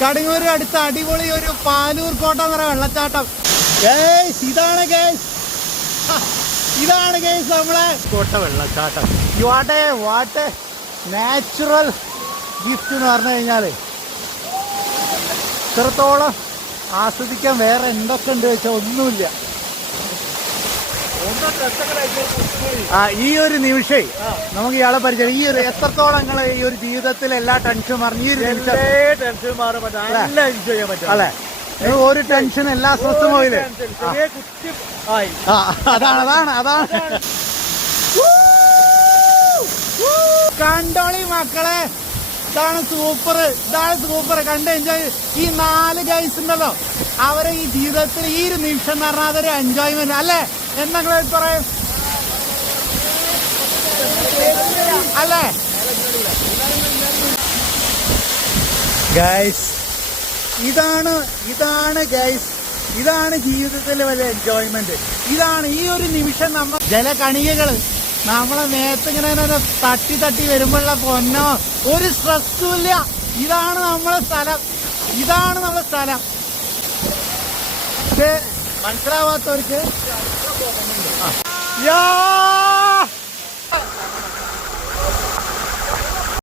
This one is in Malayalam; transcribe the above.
കടങ്ങൂര് അടുത്ത അടിപൊളി ഒരു പാലൂർ കോട്ട എന്ന് പറയുന്ന വെള്ളച്ചാട്ടം. ഇതാണ് ഗൈസ് നമ്മളെ കോട്ട വെള്ളച്ചാട്ടം. വാട്ട് നാച്ചുറൽ ഗിഫ്റ്റ് എന്ന് പറഞ്ഞു കഴിഞ്ഞാല് ഇത്രത്തോളം ആസ്വദിക്കാൻ വേറെ എന്തൊക്കെ ഉണ്ട് വെച്ചാൽ ഒന്നുമില്ല. ഈ ഒരു നിമിഷം നമുക്ക് ഇയാളെ പരിചയം. ഈ ഒരു എത്രത്തോളം നിങ്ങൾ ഈ ഒരു ജീവിതത്തിൽ എല്ലാ ടെൻഷനും മാറും. ഈ ഒരു അല്ലെ ഒരു ടെൻഷൻ എല്ലാ സ്ട്രെസ്സും പോയില്ലേ. അതാണ് കണ്ടോളി മക്കളെ. ഇതാണ് സൂപ്പർ കണ്ട് എൻജോയ്. ഈ 4 ഗൈസ് ഉണ്ടല്ലോ, അവരെ ഈ ജീവിതത്തിൽ ഈ ഒരു നിമിഷം എന്ന് പറഞ്ഞാൽ അതൊരു എൻജോയ്മെന്റ് അല്ലേ? എന്തെങ്കിലും പറയും അല്ലേ ഗൈസ്? ഇതാണ് ഗൈസ്, ഇതാണ് ജീവിതത്തിലെ വലിയ എൻജോയ്മെന്റ്. ഇതാണ് ഈ ഒരു നിമിഷം. നമ്മൾ ജലകണികകള് നമ്മളെ മേത്തിങ്ങനെ തട്ടി വരുമ്പോഴുള്ള പൊന്നോ ഒരു സ്ട്രെസ്സും ഇല്ല. ഇതാണ് നമ്മളെ സ്ഥലം. മനസ്സിലാവാത്തവർക്ക്